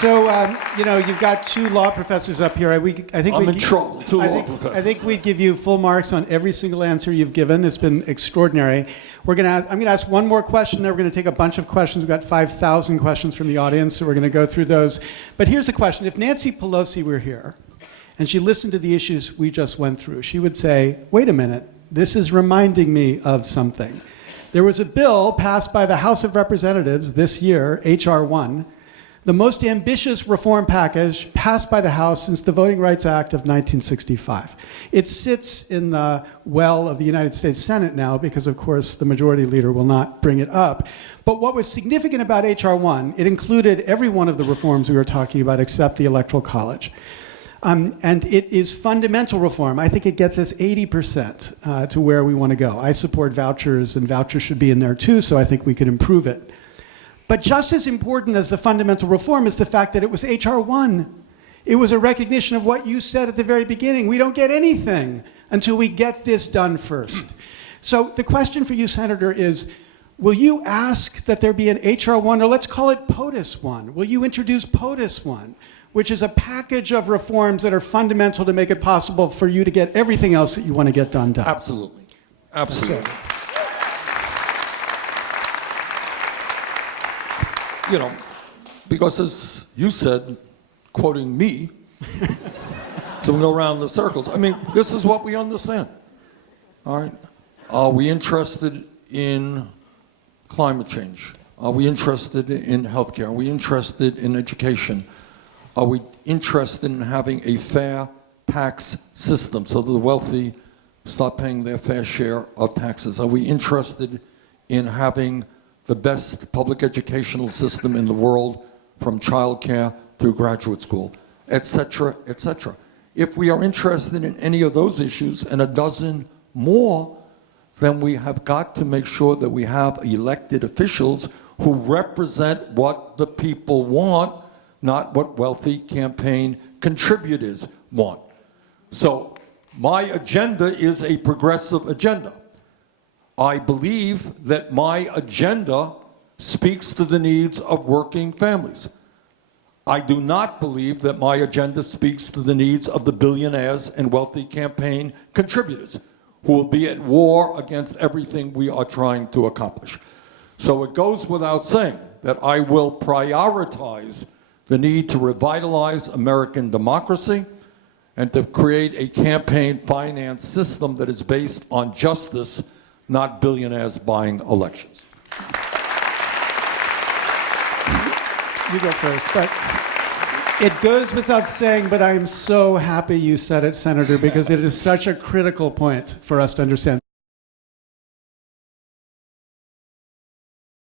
So, you've got two law professors up here. I think I'm in trouble. Two law professors. I think we'd give you full marks on every single answer you've given. It's been extraordinary. I'm going to ask one more question, then we're going to take a bunch of questions. We've got 5,000 questions from the audience, so we're going to go through those. But here's the question. If Nancy Pelosi were here, and she listened to the issues we just went through, she would say, wait a minute, this is reminding me of something. There was a bill passed by the House of Representatives this year, H.R. 1, the most ambitious reform package passed by the House since the Voting Rights Act of 1965. It sits in the well of the United States Senate now because, of course, the majority leader will not bring it up. But what was significant about H.R. 1, it included every one of the reforms we were talking about except the Electoral College. And it is fundamental reform. I think it gets us 80% to where we want to go. I support vouchers, and vouchers should be in there too, so I think we could improve it. But just as important as the fundamental reform is the fact that it was H.R. 1. It was a recognition of what you said at the very beginning. We don't get anything until we get this done first. So the question for you, Senator, is, will you ask that there be an H.R. 1, or let's call it POTUS 1? Will you introduce POTUS 1, which is a package of reforms that are fundamental to make it possible for you to get everything else that you want to get done? Absolutely. Absolutely. Because as you said, quoting me, so we go around the circles. I mean, this is what we understand. All right? Are we interested in climate change? Are we interested in healthcare? Are we interested in education? Are we interested in having a fair tax system so that the wealthy start paying their fair share of taxes? Are we interested in having the best public educational system in the world, from childcare through graduate school, et cetera, et cetera? If we are interested in any of those issues and a dozen more, then we have got to make sure that we have elected officials who represent what the people want, not what wealthy campaign contributors want. So my agenda is a progressive agenda. I believe that my agenda speaks to the needs of working families. I do not believe that my agenda speaks to the needs of the billionaires and wealthy campaign contributors who will be at war against everything we are trying to accomplish. So it goes without saying that I will prioritize the need to revitalize American democracy and to create a campaign finance system that is based on justice, not billionaires buying elections. You go first, but it goes without saying, but I am so happy you said it, Senator, because it is such a critical point for us to understand.